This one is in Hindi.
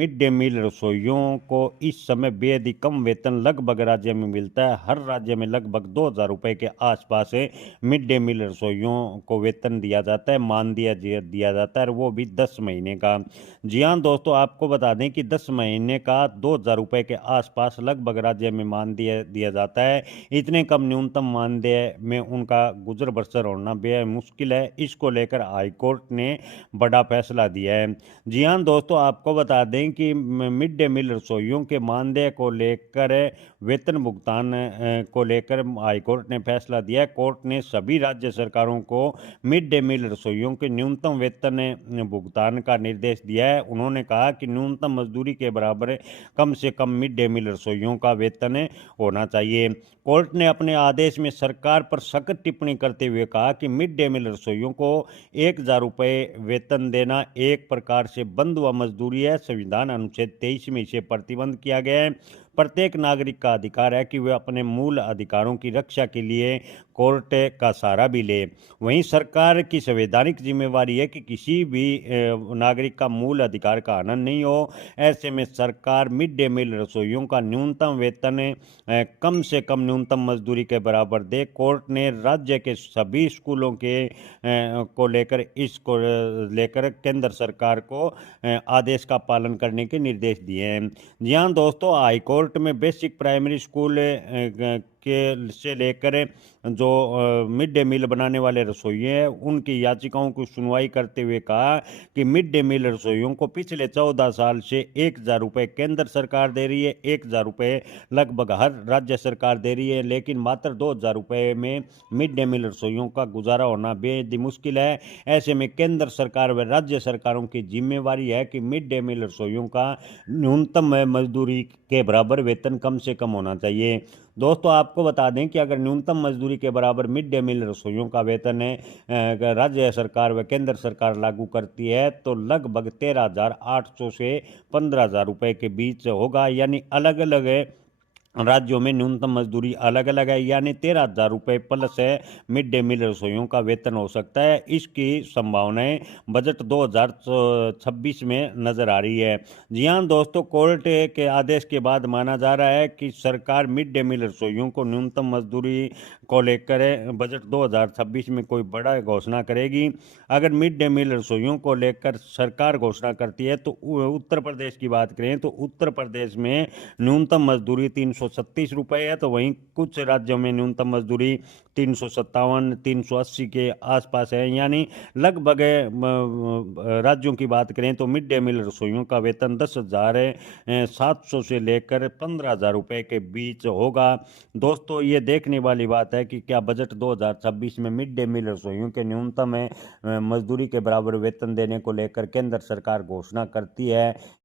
मिड डे मील रसोइयों को इस समय बेहद ही कम वेतन लगभग राज्य में मिलता है। हर राज्य में लगभग 2,000 रुपये के आसपास मिड डे मील रसोइयों को वेतन दिया जाता है, मान दिया जाता है, और वो भी 10 महीने का। जी हाँ दोस्तों, आपको बता दें कि 10 महीने का 2,000 रुपये के आसपास लगभग राज्य में मान दिया दिया जाता है। इतने कम न्यूनतम मानदेय में उनका गुजर बसर होना बेहद मुश्किल है। इसको लेकर हाईकोर्ट ने बड़ा फैसला दिया है। जी हाँ दोस्तों, आपको बता दें कि मिड डे मील रसोइयों के मानदेय को लेकर वेतन भुगतान को लेकर हाईकोर्ट ने फैसला दिया है। कोर्ट ने सभी राज्य सरकारों को मिड डे मील रसोइयों के न्यूनतम वेतन भुगतान का निर्देश दिया है। उन्होंने कहा कि न्यूनतम मजदूरी के बराबर कम से कम मिड डे मील रसोइयों का वेतन होना चाहिए। कोर्ट ने अपने आदेश में सरकार पर सख्त टिप्पणी करते हुए कहा कि मिड डे मील रसोइयों को 1,000 रुपये वेतन देना एक प्रकार से बंद व मजदूरी है। संविधान अनुच्छेद 23 में इसे प्रतिबंध किया गया है। प्रत्येक नागरिक का अधिकार है कि वह अपने मूल अधिकारों की रक्षा के लिए कोर्ट का सहारा भी ले। वहीं सरकार की संवैधानिक जिम्मेवारी है कि किसी भी नागरिक का मूल अधिकार का हनन नहीं हो। ऐसे में सरकार मिड डे मील रसोइयों का न्यूनतम वेतन कम से कम न्यूनतम मजदूरी के बराबर दे। कोर्ट ने राज्य के सभी स्कूलों के को लेकर इसको लेकर केंद्र सरकार को आदेश का पालन करने के निर्देश दिए हैं। जी हाँ दोस्तों, हाईकोर्ट में बेसिक प्राइमरी स्कूल के से लेकर जो मिड डे मील बनाने वाले रसोइये हैं उनकी याचिकाओं की सुनवाई करते हुए कहा कि मिड डे मील रसोइयों को पिछले 14 साल से 1,000 रुपये केंद्र सरकार दे रही है, 1,000 रुपये लगभग हर राज्य सरकार दे रही है, लेकिन मात्र 2,000 रुपये में मिड डे मील रसोइयों का गुजारा होना बेहद ही मुश्किल है। ऐसे में केंद्र सरकार व राज्य सरकारों की जिम्मेवारी है कि मिड डे मील रसोइयों का न्यूनतम मजदूरी के बराबर वेतन कम से कम होना चाहिए। दोस्तों, आपको बता दें कि अगर न्यूनतम मजदूरी के बराबर मिड डे मील रसोइयों का वेतन राज्य सरकार व केंद्र सरकार लागू करती है तो लगभग 13,800 से 15,000 रुपये के बीच होगा। यानी अलग अलग राज्यों में न्यूनतम मजदूरी अलग अलग है, यानी 13,000 रुपये प्लस है मिड डे मील रसोइयों का वेतन हो सकता है। इसकी संभावनाएं बजट 2026 में नजर आ रही है। जी हाँ दोस्तों, कोर्ट के आदेश के बाद माना जा रहा है कि सरकार मिड डे मील रसोइयों को न्यूनतम मजदूरी को लेकर बजट 2026 में कोई बड़ा घोषणा करेगी। अगर मिड डे मील रसोइयों को लेकर सरकार घोषणा करती है तो उत्तर प्रदेश की बात करें तो उत्तर प्रदेश में न्यूनतम मजदूरी 336 रुपये है, तो वहीं कुछ राज्यों में न्यूनतम मजदूरी 357 380 के आसपास है। यानी लगभग राज्यों की बात करें तो मिड डे मील रसोइयों का वेतन 10,700 से लेकर 15,000 रुपये के बीच होगा। दोस्तों, ये देखने वाली बात है कि क्या बजट 2026 में मिड डे मील रसोइयों के न्यूनतम मजदूरी के बराबर वेतन देने को लेकर केंद्र सरकार घोषणा करती है